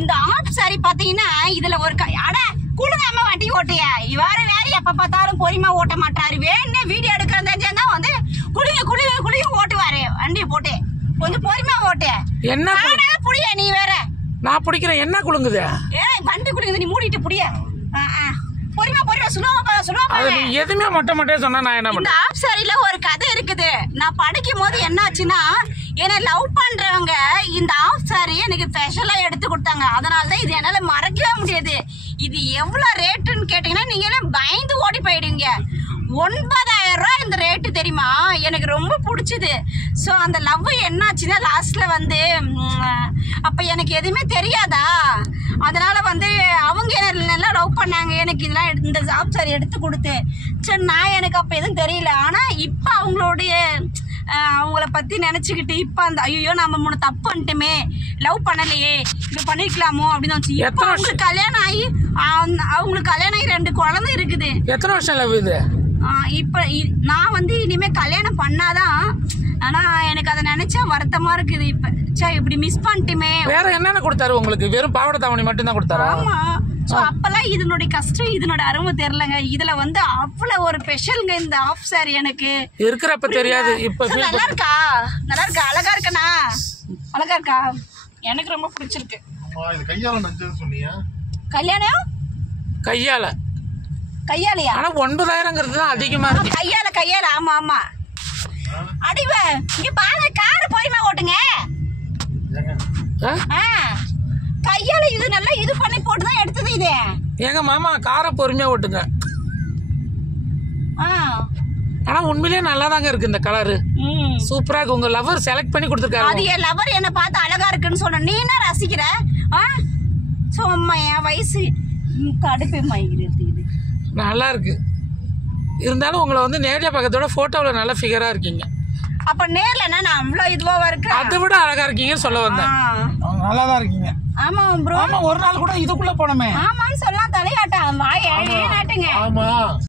இந்த of sorry பாத்தீங்கன்னா இதுல ஒரு அட குழுதாம வண்டி ஓட்டிய இவாரு வேற எப்ப பார்த்தாலும் பொறுமையா ஓட்ட மாட்டாரு. வேணே வீடியோ எடுக்கிறது தெரிஞ்சா வந்து குளிய ஓட்டுவாரு வண்டி போட்டு. கொஞ்சம் பொறுமையா ஓட்டு. என்ன புடிய நீ வேற நான் பிடிக்கிறேன். என்ன குழுங்குது? வண்டி குடுங்குது, நீ மூடிட்டு புடிய. பொறுமையா சுலோபா. எதுவுமே மொட்டை சொன்னா நான் என்ன இந்த ஆஃப் சாரில ஒரு கதை இருக்குது. நான் படிக்கும் போது என்ன ஆச்சுன்னா, என்ன லவ் பண்றவங்க இந்த ஆஃப் சாரி எனக்கு ஸ்பெஷலா எடுத்து கொடுத்தாங்க. அதனாலதான் இது என்னால மறக்கவே முடியாது. இது எவ்வளவு ரேட்டுன்னு கேட்டீங்கன்னா நீங்க பயந்து ஓடி போயிடுவீங்க. 9,000 ரூபாய் இந்த ரேட்டு தெரியுமா? எனக்கு ரொம்ப பிடிச்சது. ஸோ அந்த லவ் என்னாச்சுன்னா லாஸ்ட்ல வந்து அப்ப எனக்கு எதுவுமே தெரியாதா, அதனால வந்து அவங்க நல்லா லவ் பண்ணாங்க. எனக்கு இதெல்லாம் இந்த ஜாப் சாரி எடுத்து கொடுத்து சரி நான் எனக்கு அப்ப எதுவும் தெரியல. ஆனா இப்ப அவங்களுடைய அவங்கள பத்தி நினைச்சுக்கிட்டு இப்ப அந்த ஐயோ நம்ம முன்ன தப்பு பண்ணிட்டுமே, லவ் பண்ணலையே, இது பண்ணிருக்கலாமோ அப்படின்னு. இப்ப அவங்களுக்கு கல்யாணம் ஆகி அவங்களுக்கு கல்யாணம் ஆகி 2 குழந்தை இருக்குது. எத்தனை வருஷம் லவ் இது? இப்ப நான் வந்து இனிமே கல்யாணம் பண்ணாதான். ஆனா எனக்கு அதை நினைச்சா வருத்தமா இருக்குது. இப்ப இப்படி மிஸ் பண்ணிட்டுமே. வேற என்னென்ன கொடுத்தாரு உங்களுக்கு? வெறும் பாவாடை தாவணி மட்டும் தான் கொடுத்தாரா? ஆமா. அப்பெல்லாம் இதனுடைய கஷ்டம் இதனோட அருமை தெரியலங்க. இதுல வந்து அவ்வளவு ஒரு ஸ்பெஷல்ங்க இந்த ஆஃப் சாரி. எனக்கு இருக்கிறப்ப தெரியாது. இப்ப நல்லா இருக்கா? அழகா இருக்கனா? அழகா இருக்கா? எனக்கு ரொம்ப பிடிச்சிருக்கு. கல்யாணம் கையாலையா? ஆனா 9,000ங்கிறது தான் அதிகமா இருக்கு. கையால. ஆமா. அடிவ இங்க பாருங்க, காரை பொறுமையா ஓட்டுங்க. கையால இது நல்லா இது பண்ணி போட்டுதான் எடுத்தது இது. எங்க மாமா காரை பொறுமையா ஓட்டுங்க. ஆனா உண்மையிலேயே நல்லா தாங்க இருக்கு இந்த கலரு. சூப்பரா இருக்கு. உங்க லவர் செலக்ட் பண்ணி கொடுத்துருக்காரு. அது என் லவர் என்ன பார்த்து அழகா இருக்குன்னு சொன்ன. நீ என்ன ரசிக்கிற? சும்மா என் வயசு கடுப்பே மாய்கிறது. இது நல்லா இருக்கு. இருந்தாலும் உங்களை வந்து நேர்ல பக்கத்தோட போட்டோவில் நல்ல ஃபிகரா இருக்கீங்க. அப்ப நேர்ல நான் அவ்வளவு இதுவா இருக்கேன். அதை விட அழகா இருக்கீங்கன்னு சொல்ல வந்தேன். நல்லா தான் இருக்கீங்க. ஆமா ப்ரோ. ஆமா, ஒரு நாள் கூட இதுக்குள்ள போனோமே. ஆமான்னு சொல்லலாம். தலையாட்டம் வாய் நாட்டுங்க. ஆமா.